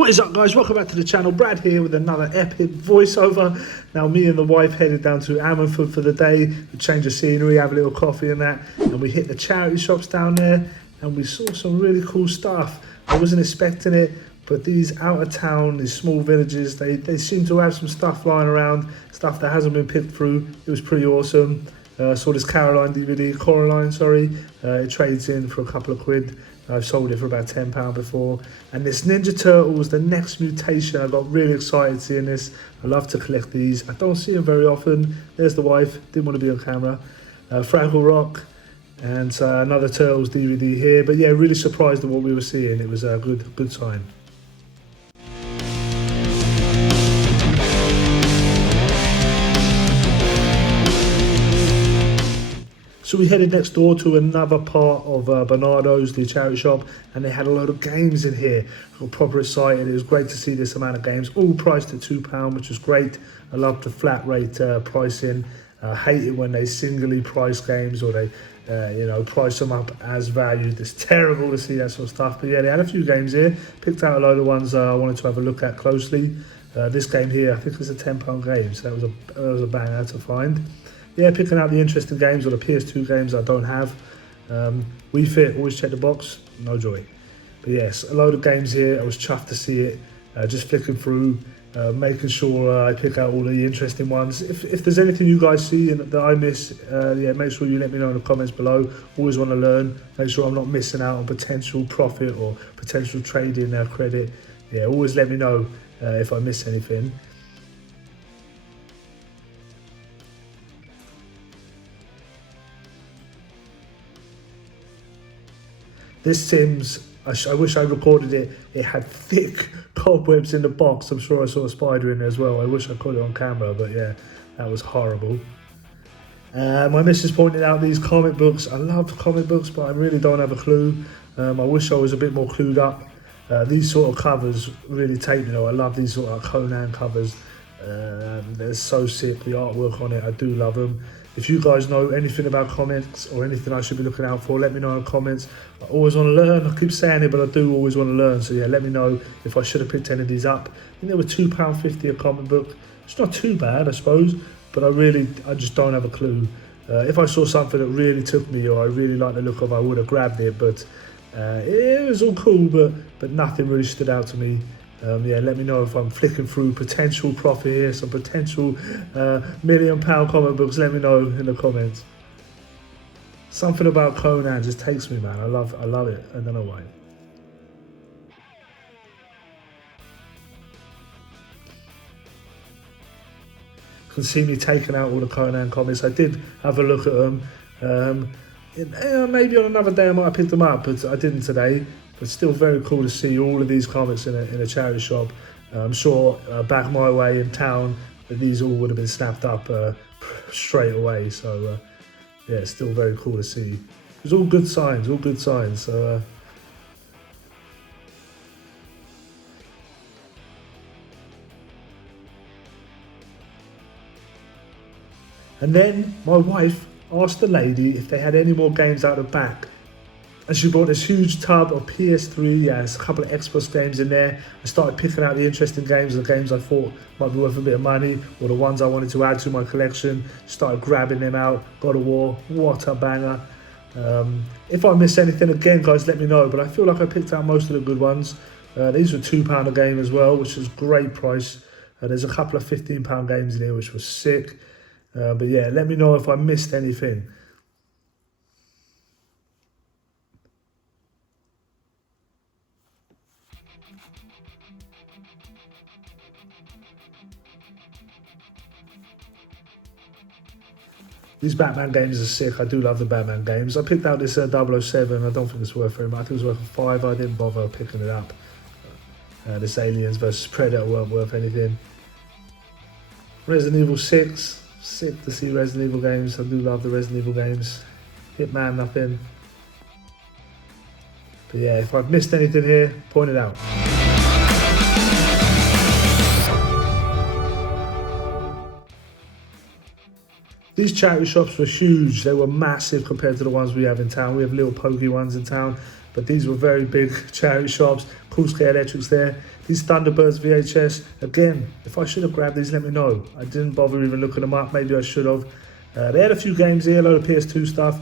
What is up, guys? Welcome back to the channel. Brad here with another epic voiceover. Now me and the wife headed down to Ammanford for the day. We change of scenery, have a little coffee and that, and we hit the charity shops down there and we saw some really cool stuff. I wasn't expecting it, but these out of town, these small villages, they seem to have some stuff lying around, stuff that hasn't been picked through. It was pretty awesome. Saw this Coraline, sorry. It trades in for a couple of quid. I've sold it for about £10 before. And this Ninja Turtles, the next mutation, I got really excited seeing this. I love to collect these. I don't see them very often. There's the wife, didn't want to be on camera. Fraggle Rock, and another Turtles DVD here. But yeah, really surprised at what we were seeing. It was a good sign. So we headed next door to another part of Bernardo's, the charity shop, and they had a load of games in here. I got proper excited. It was great to see this amount of games, all priced at £2, which was great. I love the flat rate pricing. I hate it when they singly price games or they price them up as valued. It's terrible to see that sort of stuff. But yeah, they had a few games here. Picked out a load of ones I wanted to have a look at closely. This game here, I think it's a £10 game, so that was a banger to find. Yeah, picking out the interesting games or the PS2 games I don't have. We Fit, always check the box, no joy. But yes, a load of games here. I was chuffed to see it. Just flicking through, making sure I pick out all the interesting ones. If there's anything you guys see that I miss, yeah, make sure you let me know in the comments below. Always want to learn. Make sure I'm not missing out on potential profit or potential trading credit. Yeah, always let me know if I miss anything. This Sims, I wish I recorded it. It had thick cobwebs in the box. I'm sure I saw a spider in there as well. I wish I caught it on camera, but yeah, that was horrible. My missus pointed out these comic books. I love comic books, but I really don't have a clue. I wish I was a bit more clued up. These sort of covers really take me though. I love these sort of Conan covers. They're so sick, the artwork on it, I do love them. If you guys know anything about comics or anything I should be looking out for, let me know in the comments. I always want to learn. I keep saying it, but I do always want to learn. So yeah, let me know if I should have picked any of these up. I think they were £2.50 a comic book. It's not too bad, I suppose, but I just don't have a clue. If I saw something that really took me or I really liked the look of, I would have grabbed it, but it was all cool, but nothing really stood out to me. Yeah, let me know if I'm flicking through potential profit here, some potential £1 million comic books. Let me know in the comments. Something about Conan just takes me, man. I love it. I don't know why. You can see me taking out all the Conan comics. I did have a look at them. Maybe on another day I might have picked them up, but I didn't today. But still very cool to see all of these comics in a charity shop. I'm sure back my way in town that these all would have been snapped up straight away. So yeah, it's still very cool to see. It was all good signs, So and then my wife asked the lady if they had any more games out the back. And she bought this huge tub of PS3, there's a couple of Xbox games in there. I started picking out the interesting games, the games I thought might be worth a bit of money, or the ones I wanted to add to my collection. Started grabbing them out. God of War, what a banger. If I miss anything again, guys, let me know. But I feel like I picked out most of the good ones. These were £2 a game as well, which is great price. There's a couple of £15 games in here, which was sick. But yeah, let me know if I missed anything. These Batman games are sick. I do love the Batman games. I picked out this 007. I don't think it's worth very much. I think it was worth £5. I didn't bother picking it up. This Aliens versus Predator weren't worth anything. Resident Evil 6. Sick to see Resident Evil games. I do love the Resident Evil games. Hitman, nothing. But yeah, if I've missed anything here, point it out. These charity shops were huge. They were massive compared to the ones we have in town. We have little pokey ones in town. but these were very big charity shops. Cool Scale Electrics there. These Thunderbirds VHS, again, if I should have grabbed these, let me know. I didn't bother even looking them up, maybe I should have. They had a few games here, a lot of PS2 stuff,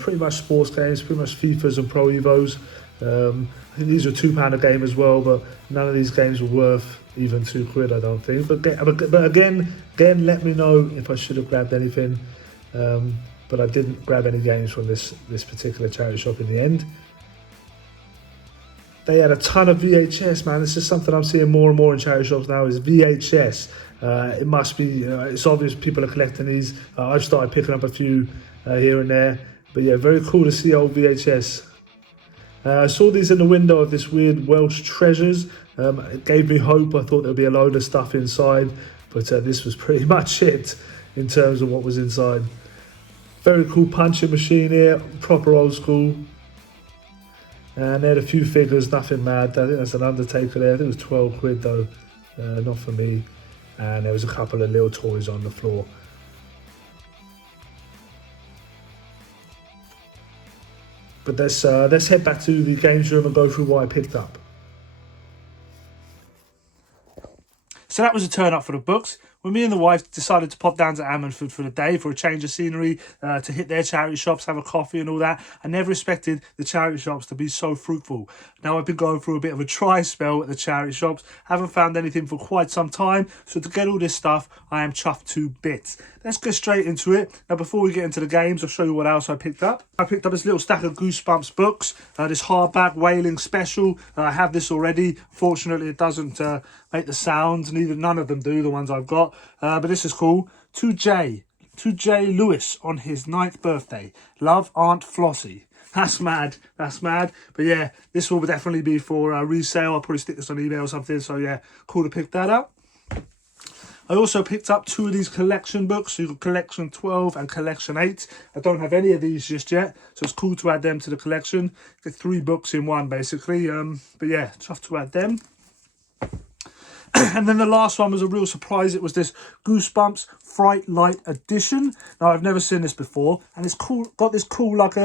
pretty much sports games, pretty much FIFAs and Pro Evos. I think these were £2 a game as well, but none of these games were worth even £2, I don't think. But again, let me know if I should have grabbed anything. But I didn't grab any games from this particular charity shop in the end. They had a ton of VHS, man. This is something I'm seeing more and more in charity shops now, is VHS. It must be, it's obvious people are collecting these. I've started picking up a few here and there. But yeah, very cool to see old VHS. I saw these in the window of this weird Welsh Treasures. It gave me hope. I thought there'd be a load of stuff inside. But this was pretty much it in terms of what was inside. Very cool punching machine here, proper old school. And they had a few figures, nothing mad. I think that's an Undertaker there. I think it was £12 though, not for me. And there was a couple of little toys on the floor. But let's head back to the games room and go through what I picked up. So that was a turn up for the books. When me and the wife decided to pop down to Ammanford for the day for a change of scenery, to hit their charity shops, have a coffee and all that, I never expected the charity shops to be so fruitful. Now I've been going through a bit of a dry spell at the charity shops, haven't found anything for quite some time, so to get all this stuff, I am chuffed to bits. Let's get straight into it. Now before we get into the games, I'll show you what else I picked up. I picked up this little stack of Goosebumps books, this hardback Wailing special. I have this already. Fortunately, it doesn't make the sounds, none of them do, the ones I've got. But this is cool. To J Lewis on his 9th birthday. Love, Aunt Flossie. That's mad. That's mad. But yeah, this will definitely be for resale. I'll probably stick this on eBay or something. So yeah, cool to pick that up. I also picked up 2 of these collection books. So you've got Collection 12 and Collection 8. I don't have any of these just yet, so it's cool to add them to the collection. Get 3 books in one, basically. But yeah, tough to add them. And then the last one was a real surprise. It was this Goosebumps Fright Light Edition. Now, I've never seen this before. And it's cool. Got this cool, like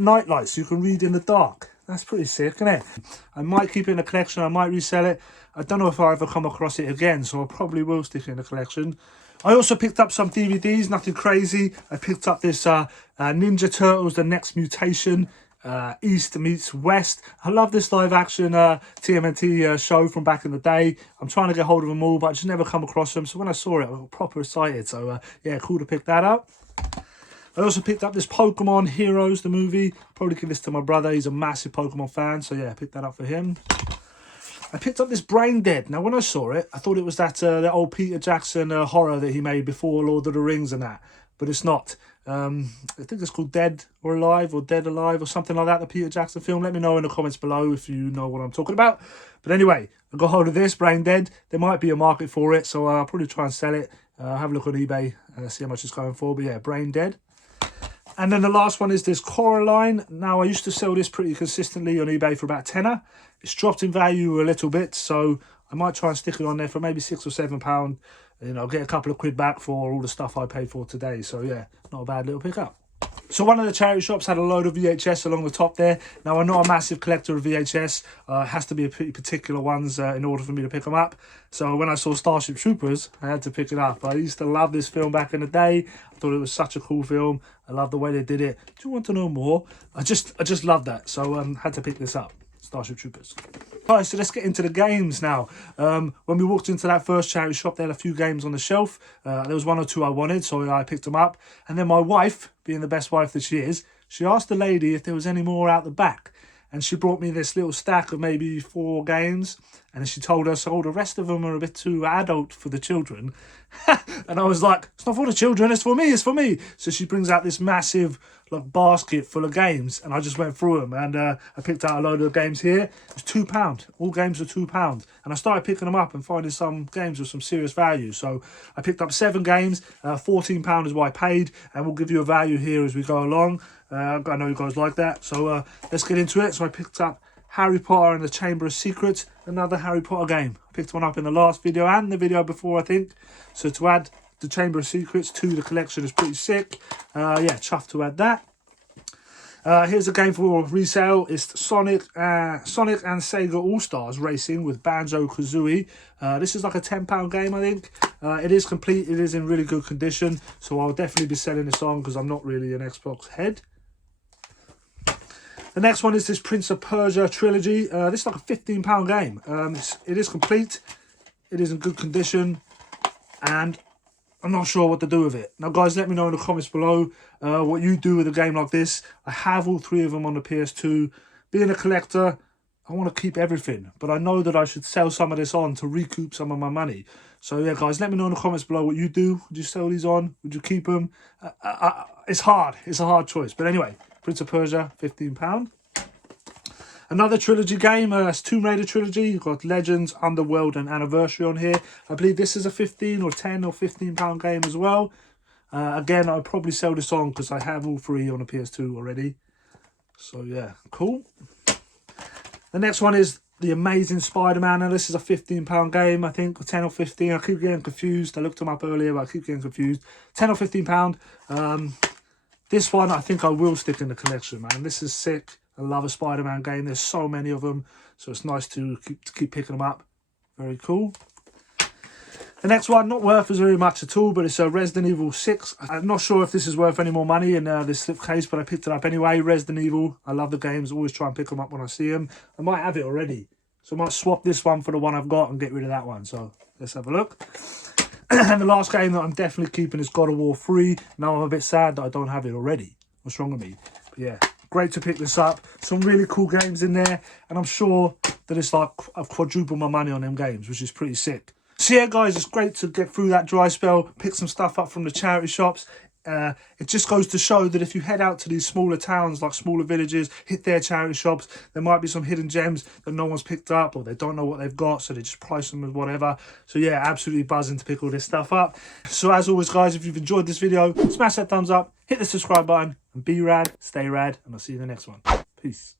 night lights so you can read in the dark. That's pretty sick, isn't it? I might keep it in the collection. I might resell it. I don't know if I'll ever come across it again, so I probably will stick it in the collection. I also picked up some DVDs, nothing crazy. I picked up this Ninja Turtles, The Next Mutation, East meets West. I love this live action TMNT show from back in the day. I'm trying to get hold of them all, but I just never come across them. So when I saw it, I was proper excited. So yeah, cool to pick that up. I also picked up this Pokemon Heroes, the movie. Probably give this to my brother. He's a massive Pokemon fan. So yeah, I picked that up for him. I picked up this Brain Dead. Now, when I saw it, I thought it was that old Peter Jackson horror that he made before Lord of the Rings and that. But it's not. I think it's called Dead or Alive or Dead Alive or something like that, the Peter Jackson film. Let me know in the comments below if you know what I'm talking about. But anyway, I got hold of this, Brain Dead. There might be a market for it, so I'll probably try and sell it. Have a look on eBay and see how much it's going for. But yeah, Brain Dead. And then the last one is this Coraline. Now, I used to sell this pretty consistently on eBay for about £10. It's dropped in value a little bit, so I might try and stick it on there for maybe £6 or £7. You know, get a couple of quid back for all the stuff I paid for today. So yeah, not a bad little pickup. So one of the charity shops had a load of VHS along the top there. Now, I'm not a massive collector of VHS. It has to be a pretty particular ones in order for me to pick them up. So when I saw Starship Troopers, I had to pick it up. I used to love this film back in the day. I thought it was such a cool film. I love the way they did it. Do you want to know more? I just love that. So had to pick this up. Starship Troopers. Right, so let's get into the games now. When we walked into that first charity shop, they had a few games on the shelf. There was 1 or 2 I wanted, so I picked them up. And then my wife, being the best wife that she is, she asked the lady if there was any more out the back. And she brought me this little stack of maybe 4 games. And she told us, oh, the rest of them are a bit too adult for the children. And I was like, it's not for the children, it's for me, it's for me. So she brings out this massive basket full of games. And I just went through them. And I picked out a load of games here. It was £2. All games were £2. And I started picking them up and finding some games with some serious value. So I picked up 7 games. £14 is what I paid. And we'll give you a value here as we go along. I know you guys like that. So let's get into it. So I picked up Harry Potter and the Chamber of Secrets, another Harry Potter game. I picked one up in the last video and the video before, I think. So to add the Chamber of Secrets to the collection is pretty sick. Yeah, chuffed to add that. Here's a game for resale. It's Sonic and Sega All-Stars Racing with Banjo-Kazooie. This is like a £10 game, I think. It is complete. It is in really good condition. So I'll definitely be selling this on because I'm not really an Xbox head. The next one is this Prince of Persia trilogy. This is like a £15 game. It is complete. It is in good condition. And I'm not sure what to do with it. Now, guys, let me know in the comments below what you do with a game like this. I have all 3 of them on the PS2. Being a collector, I want to keep everything. But I know that I should sell some of this on to recoup some of my money. So, yeah, guys, let me know in the comments below what you do. Would you sell these on? Would you keep them? It's hard. It's a hard choice. But anyway, Prince of Persia, £15. Another trilogy game, it's Tomb Raider trilogy. You've got Legends, Underworld and Anniversary on here. I believe this is a 15 or 10 or £15 game as well. Again, I'll probably sell this on because I have all 3 on a PS2 already. So yeah, cool. The next one is The Amazing Spider-Man. Now this is a £15 game, I think, 10 or 15. I keep getting confused. I looked them up earlier, but I keep getting confused. 10 or £15. This one, I think I will stick in the collection, man. This is sick. I love a Spider-Man game. There's so many of them, so it's nice to keep picking them up. Very cool. The next one, not worth as very much at all, but it's a Resident Evil 6. I'm not sure if this is worth any more money in this slipcase, but I picked it up anyway. Resident Evil. I love the games. Always try and pick them up when I see them. I might have it already, so I might swap this one for the one I've got and get rid of that one. So let's have a look. And the last game that I'm definitely keeping is God of War 3. Now I'm a bit sad that I don't have it already. What's wrong with me? But yeah. Great to pick this up. Some really cool games in there. And I'm sure that it's like I've quadrupled my money on them games, which is pretty sick. So yeah, guys, it's great to get through that dry spell, pick some stuff up from the charity shops. It just goes to show that if you head out to these smaller towns, like smaller villages, hit their charity shops, there might be some hidden gems that no one's picked up or they don't know what they've got, so they just price them as whatever. So yeah, absolutely buzzing to pick all this stuff up. So as always, guys, if you've enjoyed this video, smash that thumbs up, hit the subscribe button, and be rad, stay rad, and I'll see you in the next one. Peace.